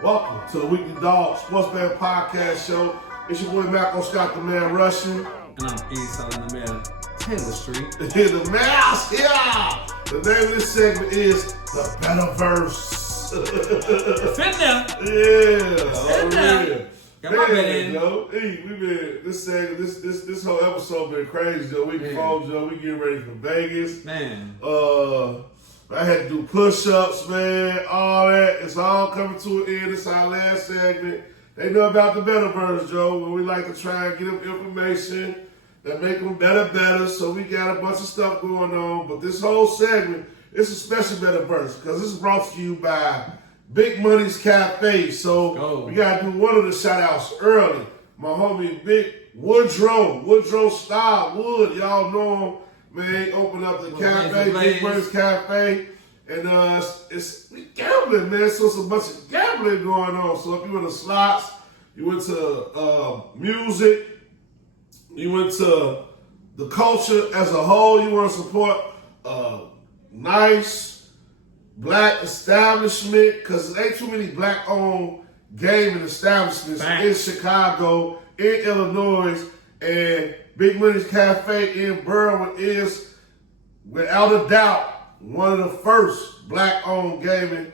Welcome to the Weekly Dog Sports Band Podcast Show. It's your boy Malcolm Scott, the man Russian. And I'm Salim, the man Taylor Street. Here the mouse, yeah! The name of this segment is the BetaVERSE. It's in there. Yeah, It's in there. Got my bet in. Yo, hey, we been this whole episode been crazy, Joe. Week before, Joe, we getting ready for Vegas. Man. I had to do push-ups, man, all that. It's all coming to an end. It's our last segment. They know about the BetaVERSE, Joe, where we like to try and get them information that make them better. So we got a bunch of stuff going on. But this whole segment, it's a special BetaVERSE because this is brought to you by Big Money's Cafe. So we got to do one of the shout-outs early. My homie, Big Woodrow Style Wood, y'all know him. Man, open up the cafe, Big Money's Cafe, and it's gambling, man. So it's a bunch of gambling going on. So if you into slots, you into music, you into the culture as a whole, you want to support nice black establishment, because there ain't too many black-owned gaming establishments in Chicago, in Illinois, and Big Money's Cafe in Berwyn is, without a doubt, one of the first black-owned gaming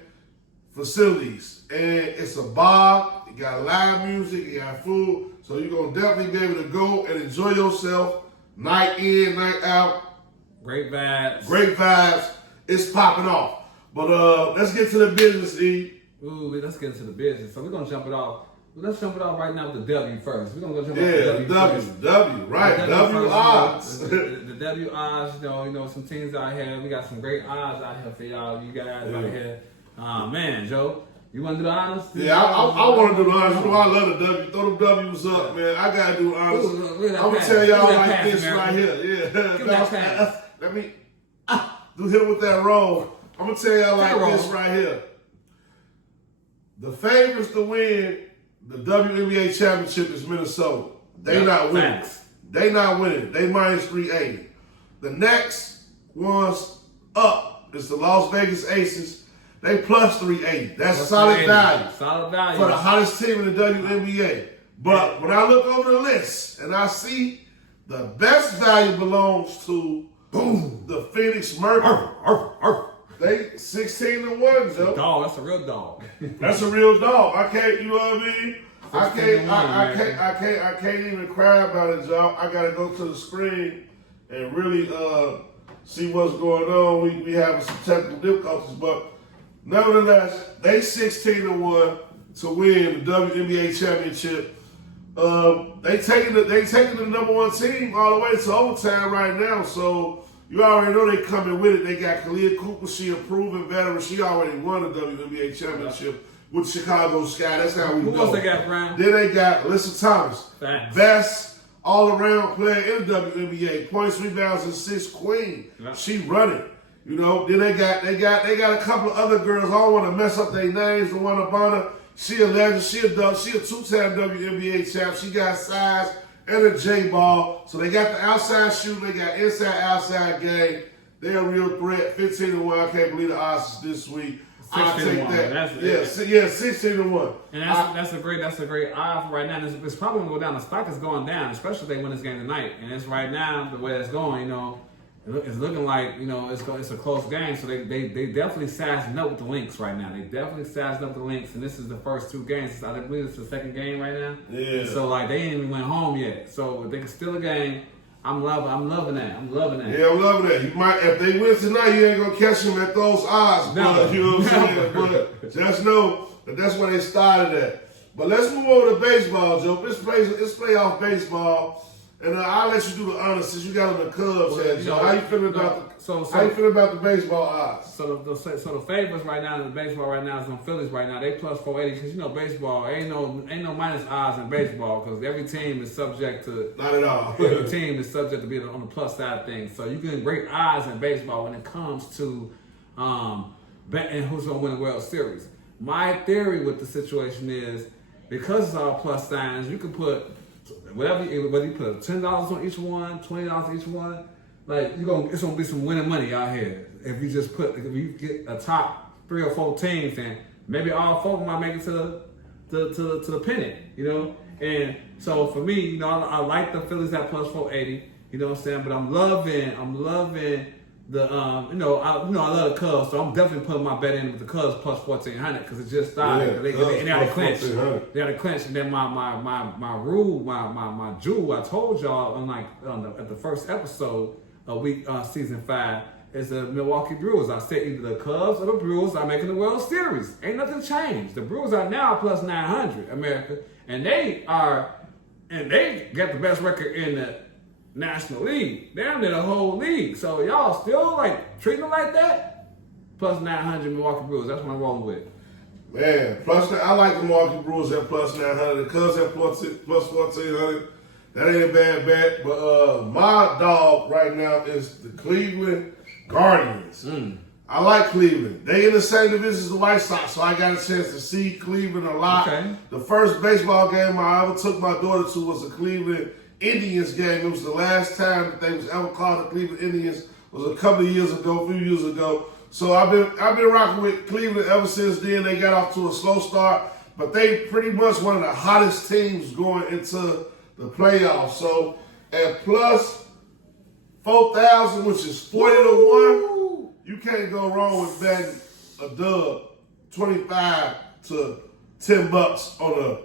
facilities. And it's a bar, you got live music, you got food, so you're going to definitely be able to go and enjoy yourself night in, night out. Great vibes. Great vibes. It's popping off. But let's get to the business, E. Ooh, let's get into the business. So we're going to jump it off. Let's jump it off right now with the W first. We're going to go jump off the W first. W, right. W odds. The W odds, you know, some teams out here. We got some great odds out here for y'all. You guys out here. Man, Joe, you want to do the honors? Yeah, I want to do the honors. You know, I love the W. Throw the W's up, man. I got to do the honors. I'm going to tell y'all like this right here. Yeah. Let me do hit with that roll. I'm going to tell y'all like this right here. The favorites to win the WNBA championship is Minnesota. They not winning. They not winning. They minus 380. The next ones up is the Las Vegas Aces. They plus 380. That's solid value. Solid value. For the hottest team in the WNBA. But when I look over the list and I see the best value belongs to the Phoenix Mercury. They 16-1, Joe. Dog, that's a real dog. That's a real dog. I can't, you know what I mean? I can't even cry about it, Joe. I gotta go to the screen and really see what's going on. We having some technical difficulties, but nevertheless, they 16-1 to win the WNBA championship. They taking the number one team all the way to overtime right now, so you already know they coming with it. They got Kalia Cooper. She a proven veteran. She already won the WNBA championship with Chicago Sky. That's how we go. Who else they got, Brown? Then they got Alyssa Thomas. Thanks. Best all-around player in the WNBA. Points, rebounds, and assists queen. Yep. She running. You know, then they got a couple of other girls. I don't want to mess up their names. The one up on her. She a legend. She a two-time WNBA champ. She got size and a J-ball. So they got the outside shooting, they got inside-outside game. They're a real threat. 15-1. I can't believe the odds this week. I'll take that. 16-1. And that's a great odd for right now. It's probably gonna go down. The stock is going down, especially if they win this game tonight. And it's right now the way it's going. You know, it's looking like it's a close game. So they definitely sizing up with the Lynx right now. They definitely sizing up the Lynx, and this is the first two games. I believe it's the second game right now. Yeah. And so like they ain't even went home yet. So they can steal a game. I'm loving that. Yeah, I'm loving that. You might, if they win tonight, you ain't gonna catch them at those odds. No. You know what I'm saying? But just know that that's where they started at. But let's move over to baseball, Joe. It's playoff baseball, and I'll let you do the honors since you got on the Cubs. How you feeling about the baseball odds? So the favorites right now in the baseball right now is on Phillies right now. They plus 480 because baseball ain't no minus odds in baseball because every team is subject to not at all. Every team is subject to be on the plus side of things. So you get great odds in baseball when it comes to betting who's gonna win the World Series. My theory with the situation is because it's all plus signs, you can put whether you put $10 on each one, $20 on each one. Like it's gonna be some winning money out here if you get a top 3 or 4 teams and maybe all 4 of them might make it to the pennant, you know. And so for me, you know, I like the Phillies at plus 480, you know what I'm saying. But I'm loving the you know I love the Cubs, so I'm definitely putting my bet in with the Cubs plus 1400 because it just started. They got to clinch. They got to clinch, and then my rule, my jewel I told y'all at the first episode of season 5 is the Milwaukee Brewers. I said either the Cubs or the Brewers are making the World Series. Ain't nothing changed. The Brewers are now plus 900 America, and they got the best record in the National League, damn near the whole league. So y'all still like treating them like that? Plus 900 Milwaukee Brewers. That's what I'm rolling with. Man, I like the Milwaukee Brewers at plus 900. The Cubs at plus 1400. That ain't a bad bet. But my dog right now is the Cleveland Guardians. I like Cleveland. They in the same division as the White Sox, so I got a chance to see Cleveland a lot. Okay. The first baseball game I ever took my daughter to was a Cleveland Indians game. It was the last time that they was ever called the Cleveland Indians. It was a couple of years ago, a few years ago. So I've been rocking with Cleveland ever since then. They got off to a slow start, but they pretty much one of the hottest teams going into the playoffs. So at plus 4,000, which is 40 to 1, you can't go wrong with betting a dub 25 to $10 on a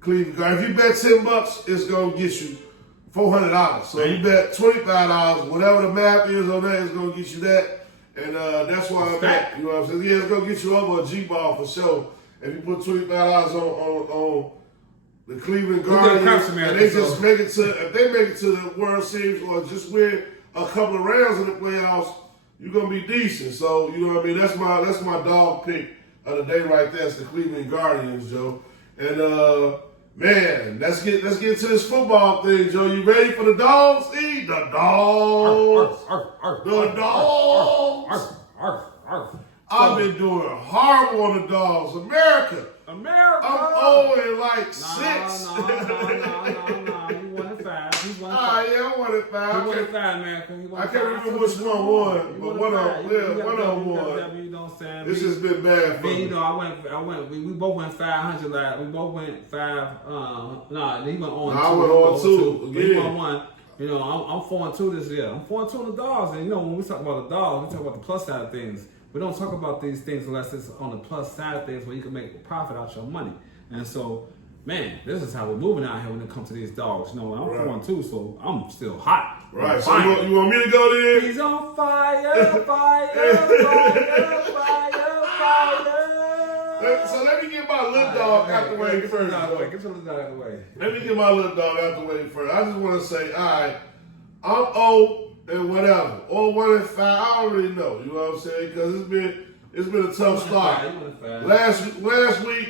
Cleveland Guard. If you bet $10, it's gonna get you $400. So you bet $25, whatever the math is on that, is gonna get you that. And that's why I'm at. You know what I'm saying? Yeah, it's gonna get you over a G-ball for sure. If you put $25 on the Cleveland Guardians, and they just make it to, if they make it to the World Series or just win a couple of rounds in the playoffs, you're gonna be decent. So you know what I mean? That's my dog pick of the day right there. It's the Cleveland Guardians, Joe. And man, let's get to this football thing, Joe. You ready for the dogs? The dogs. The dogs. I've been doing horrible on the dogs. America. I'm 0 like 6. No. You won at 5. Yeah, I won at 5. You won at 5, America. I can't remember which one won, but one of them won. You know what I'm saying? This has been bad for me. You know, I went. We both went 500 last. We both went 5. He went on. I went on 2. He won 1. You know, I'm 4-2 this year. I'm 4-2 on the dogs, and you know when we talk about the dogs, we talk about the plus side of things. We don't talk about these things unless it's on the plus side of things where you can make a profit out your money. And so, man, this is how we're moving out here when it comes to these dogs. You know, I'm 4-2, so I'm still hot. Right. So you want me to go there? He's on fire. So let me get my little dog out the way first. Get your little dog out the way. Let me get my little dog out the way first. I just want to say, all right, I'm 0 and whatever, or 1 and 5. I don't really know. You know what I'm saying? Because it's been a tough start. Last week,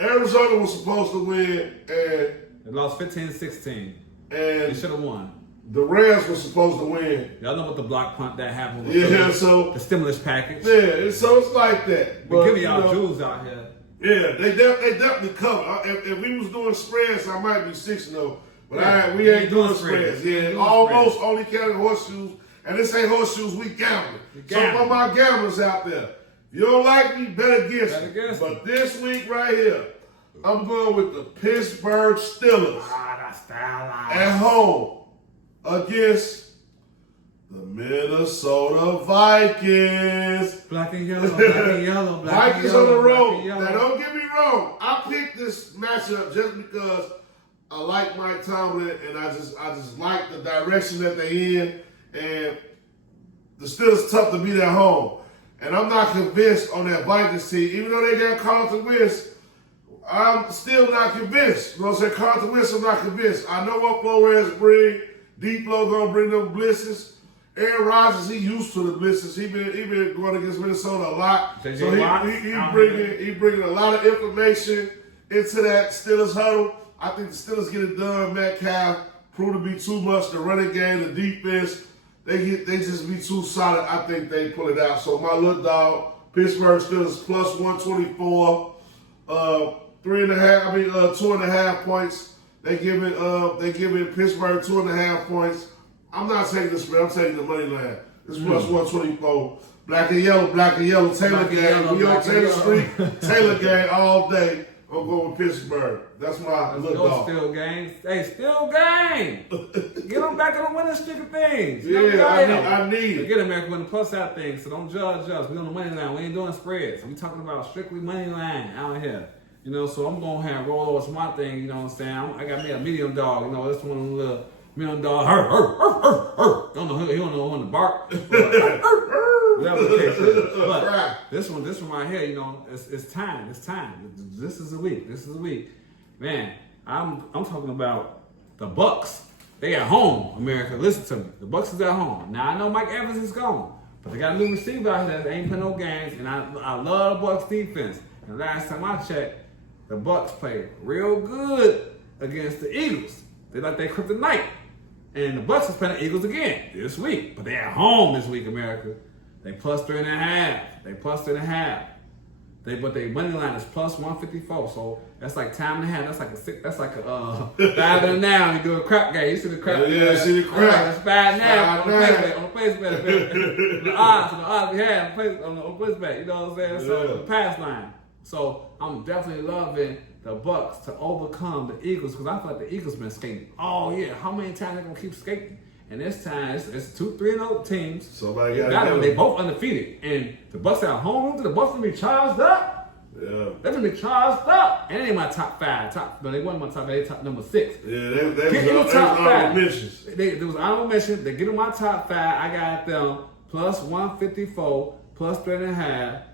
Arizona was supposed to win, and they lost 15-16. And they should have won. The Rams were supposed to win. Y'all know what the block punt that happened with the stimulus package. Yeah, so it's like that. We're giving y'all jewels out here. Yeah, they definitely cover. If we was doing spreads, I might be 6-0. But we ain't doing spreads. Yeah, almost only counting horseshoes. And this ain't horseshoes, we gambling. So for my gamblers out there, if you don't like me, bet against me. But this week right here, I'm going with the Pittsburgh Steelers at home against the Minnesota Vikings. Black and yellow, black and yellow, black Vikings on the road. Now don't get me wrong. I picked this matchup just because I like Mike Tomlin, and I just like the direction that they in, and the Steelers tough to beat at home. And I'm not convinced on that Vikings team, even though they got Carlton Wentz. I'm still not convinced. You know what I'm saying? Carlton Wentz, I'm not convinced. I know what Flores bring. Deep Flow gonna bring them blitzes. Aaron Rodgers, he used to the blitzes. He been going against Minnesota a lot. So he bringing a lot of information into that Steelers huddle. I think the Steelers get it done. Metcalf proved to be too much. The running game, the defense, they just be too solid. I think they pull it out. So my little dog, Pittsburgh Steelers plus 124, 2.5 points. They giving Pittsburgh 2.5 points. I'm not taking the spread. I'm taking the money line. It's plus 124. Black and yellow, Taylor Black and gang. yellow, We on black and Taylor yellow. Street, Taylor gang all day. I'm going with Pittsburgh. That's my Let's little go, dog. still gang. Hey, still gang. Get them back on the winning streak of things. I need it. Forget America winning plus out things, so don't judge us. We on the money line. We ain't doing spreads. We talking about strictly money line out here. You know, so I'm going to have roll over to my thing, you know what I'm saying? I got me a medium dog, you know, this one of the little medium dog. Don't know, he don't know when to bark. Whatever the case is. But this one right here, you know, it's time. This is a week. Man, I'm talking about the Bucks. They at home, America. Listen to me. The Bucks is at home. Now I know Mike Evans is gone, but they got a new receiver out here that ain't playing no games, and I love the Bucks defense. And last time I checked, the Bucks played real good against the Eagles. They like their kryptonite. And the Bucks is playing the Eagles again this week. But they at home this week, America. They plus 3.5. But their money line is plus 154. So that's like time and a half. That's like a 5 and a now. You do a crap game. You see the crap game. Yeah, see the crap. That's 5 now. On the place bet. The odds we had on the place bet. You know what I'm saying? So the pass line. So I'm definitely loving the Bucks to overcome the Eagles because I feel like the Eagles been skating. Oh yeah, how many times they gonna keep skating? And this time it's 2-3-0 teams. Somebody they both undefeated, and the Bucks at home. The Bucks gonna be charged up. Yeah, they're gonna be charged up. And they ain't my top 5. But they wasn't my top 5. They top number 6. Yeah, they was top 5. mentions. There was honorable mention. They get in my top 5. I got them plus 154, plus 3.5.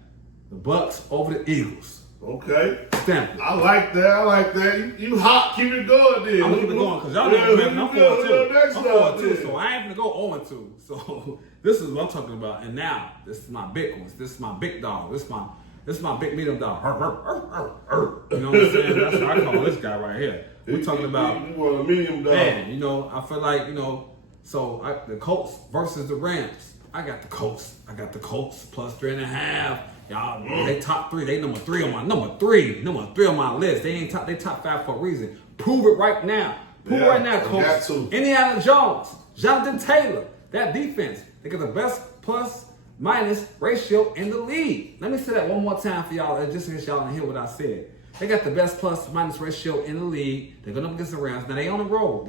The Bucks over the Eagles. Okay. Stamp it. I like that. You hot. Keep it going then. I'm gonna keep it going because y'all know I'm 4-2. So I ain't gonna go 0-2. So this is what I'm talking about. And now this is my big ones. This is my big dog. This is my big medium dog. You know what I'm saying? That's what I call this guy right here. We're talking about you want a medium dog. Man, you know, I feel like, you know, the Colts versus the Rams. I got the Colts plus 3.5. Y'all, they top 3. They number 3 on my three on my list. They top 5 for a reason. Prove it right now. Right now, Colts. Indiana Jones, Jonathan Taylor, that defense. They got the best plus minus ratio in the league. Let me say that one more time for y'all, just in case y'all didn't hear what I said. They got the best plus minus ratio in the league. They're going up against the Rams. Now they on the road.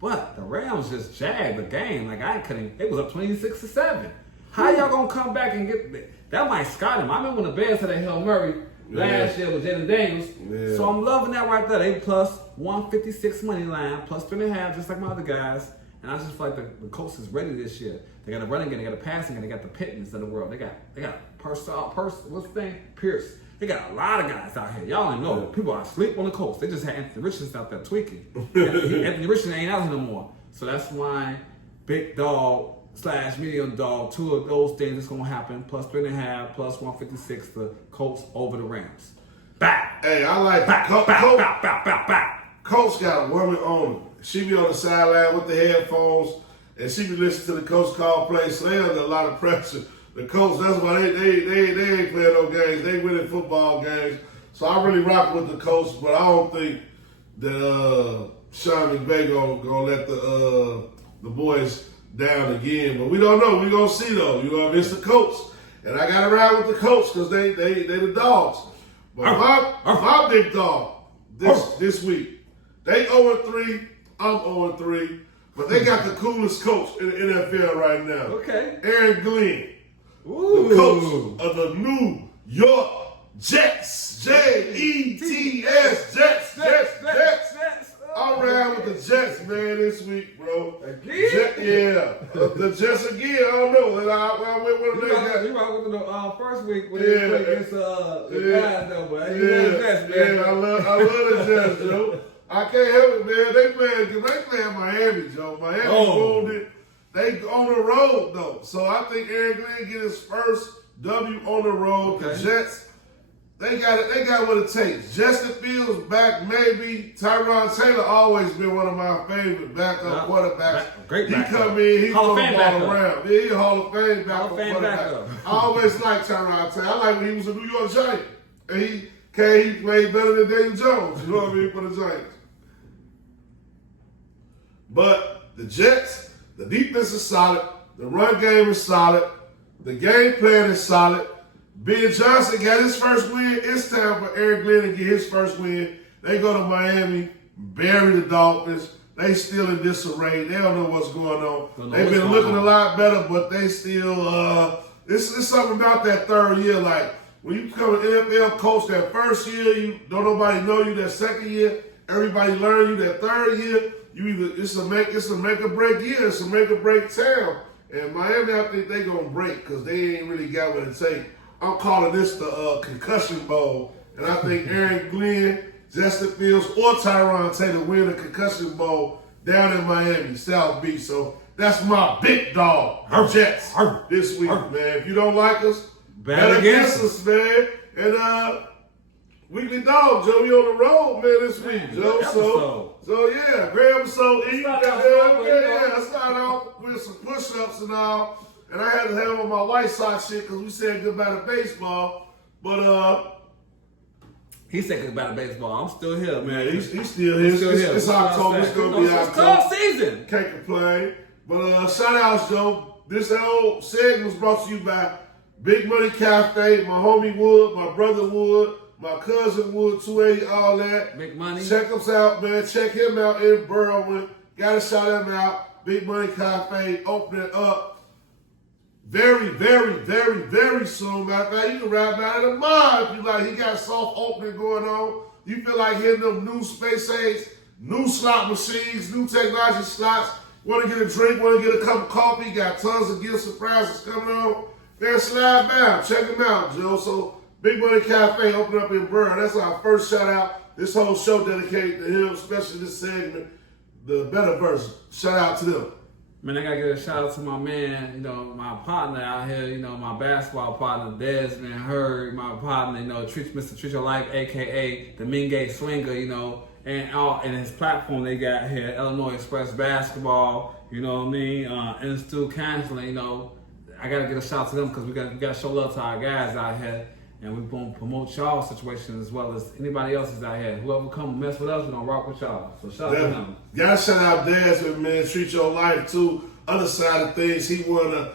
But the Rams just jagged the game. Like I couldn't. It was up 26-7. How y'all gonna come back and get that? Might sky them. I remember when the Bears had that Hail Murray last year with Jaden Daniels. Yeah. So I'm loving that right there. They plus 156 money line, plus 3.5, just like my other guys. And I just feel like the Colts is ready this year. They got a running game, they got a passing game, they got the Pittmans of the world. They got what's the name? Pierce. They got a lot of guys out here. Y'all don't know. People are asleep on the Colts. They just had Anthony Richardson out there tweaking. Anthony Richardson ain't out here no more. So that's why big dog / medium dog, 2 of those things is going to happen. Plus 3.5, plus 156, the Colts over the Rams. Back. Hey, I like Coach got a woman on her. She be on the sideline with the headphones, and she be listening to the coach call plays. So they under a lot of pressure. The coach, that's why they ain't playing no games. They winning football games. So I really rock with the coach, but I don't think that Sean McVay gonna let the boys down again. But we don't know. We gonna see though. You know, it's the coach, and I got to ride with the coach because they the dogs. But my big dog this week, they 0-3. I'm 0-3. But they got the coolest coach in the NFL right now. Okay. Aaron Glenn. Ooh. The coach of the New York Jets. Jets. Jets. I'm riding with the Jets, man, this week, bro. Again? The Jets again. I don't know. I went with them. You rock with the first week when they played against the guys, though, boy. I love the Jets, Joe. I can't help it, man. They playing Miami, Joe. Miami folded. They on the road though, so I think Aaron Glenn get his first W on the road. Okay. The Jets, they got it. They got what it takes. Justin Fields back, maybe. Tyrod Taylor always been one of my favorite backup quarterbacks. Great backup. He come in, he throw the ball around. Yeah, he Hall of Fame backup quarterback. I always liked Tyrod Taylor. I like when he was a New York Giant, and he played better than Daniel Jones. You know what I mean for the Giants. But the Jets. The defense is solid. The run game is solid. The game plan is solid. Ben Johnson got his first win. It's time for Aaron Glenn to get his first win. They go to Miami, bury the Dolphins. They still in disarray. They don't know what's going on. They've been looking a lot better, but they still, it's something about that third year. Like, when you become an NFL coach that first year, you don't nobody know you. That second year, everybody learn you. That third year, it's a make or break year. It's a make or break town. And Miami, I think they gonna break because they ain't really got what it takes. I'm calling this the concussion bowl, and I think Aaron Glenn, Justin Fields, or Tyron Taylor win the concussion bowl down in Miami, South Beach. So that's my big dog, Jets, this week, man. If you don't like us, bet against us, man. And weekly dog, Joe, we on the road, man, this week, Joe. So yeah, great episode. I started off with some push-ups and all. And I had to have on my White Sox shit because we said goodbye to baseball. But he said goodbye to baseball. I'm still here, man. He's still here. It's October. It's gonna be October. It's cold season. Can't complain. But shout outs, Joe. This whole segment was brought to you by Big Money Cafe, my homie Wood, my brother Wood, my cousin Wood, 280, all that. Big Money. Check us out, man. Check him out in Berwyn. Gotta shout him out. Big Money Cafe opening up very, very, very, very soon. Matter of fact, you can ride by it tomorrow if you like. He got soft opening going on. You feel like hitting them new space age, new slot machines, new technology slots. Want to get a drink, want to get a cup of coffee, got tons of gift surprises coming on. Man, slide by. Check him out, Joe. So, Big Money Cafe open up in Burr. That's our first shout out. This whole show dedicated to him, especially this segment, the BetaVERSE. Shout out to them. Man, I gotta give a shout out to my man, my partner out here, my basketball partner, Desmond Hurd, my partner, Mr. Treat Your Life, aka the Mingay Swinger, and his platform they got here, Illinois Express Basketball, you know what I mean, Institute Counseling, I gotta give a shout out to them because we gotta show love to our guys out here, and we're gonna promote y'all situation as well as anybody else's out here. Whoever come mess with us, we're gonna rock with y'all. So shout out to them. Gotta shout out Desmond, man. Treat Your Life too. Other side of things, he won the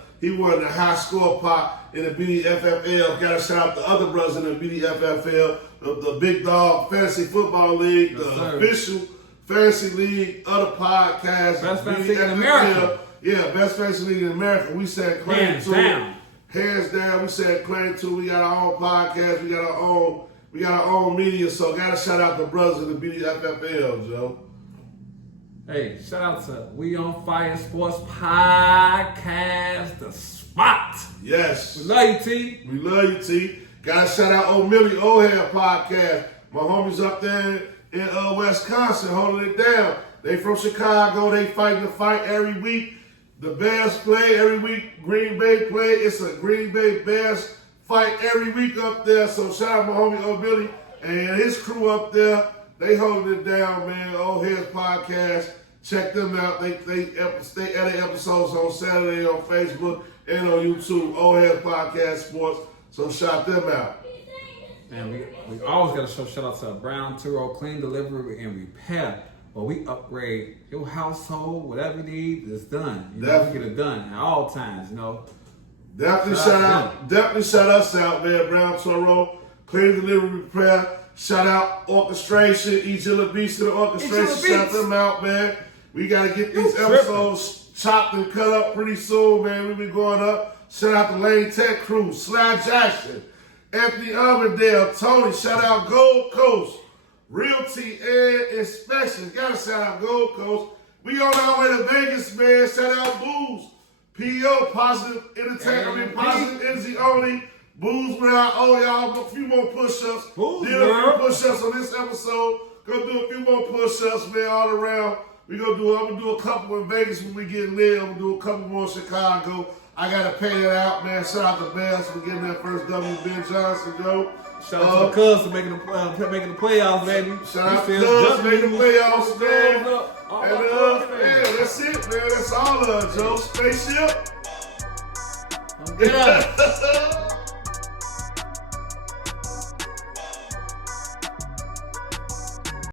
high score pot in the BDFFL. Gotta shout out the other brothers in the BDFFL, the Big Dog Fantasy Football League, the official fantasy league, other podcasts. Best fantasy league in America. Yeah, best fantasy league in America. We said claim to it. Hands down, we said claim to. We got our own podcast. We got our own media. So gotta shout out the brothers in the BDFFL, Joe. Hey, shout out to We On Fire Sports Podcast, the spot. Yes. We love you, T. We love you, T. Gotta shout out Old Millie Old Hair Podcast. My homies up there in Wisconsin holding it down. They from Chicago. They fighting the fight every week. The Bears play every week. Green Bay play. It's a Green Bay Bears fight every week up there. So shout out my homie Old Billy and his crew up there. They holding it down, man. Old Heads Podcast. Check them out. They edit episodes on Saturday on Facebook and on YouTube. Old Heads Podcast Sports. So shout them out. And we always got to shout out to Brown Turo Clean Delivery and Repair. Where we upgrade your household, whatever you need, it's done. We get it done at all times, Definitely shout us out, man. Brown Toro, Clean Delivery Repair. Shout out Orchestration, Ejilla Beats to the Orchestration. Shout them out, man. We got to get these episodes chopped and cut up pretty soon, man. We be going up. Shout out the Lane Tech Crew, Sly Jackson, Anthony Armandale, Tony. Shout out Gold Coast. Realty and Inspections. Gotta shout out Gold Coast. We on our way to Vegas, man. Shout out Booze. PO, Positive Entertainment, Positive Energy Only. Booze, man, I owe y'all a few more push-ups. Did a few push-ups on this episode. Gonna do a few more push-ups, man, all around. I'm gonna do a couple in Vegas when we get lit. I'm gonna do a couple more in Chicago. I gotta pay it out, man. Shout out to Bears for getting that first W. Ben Johnson, Joe. Shout out to the Cubs for making the playoffs, baby. Shout out to the Cubs making the playoffs, man. And that's it, man. That's all, Joe. Spaceship. Yeah.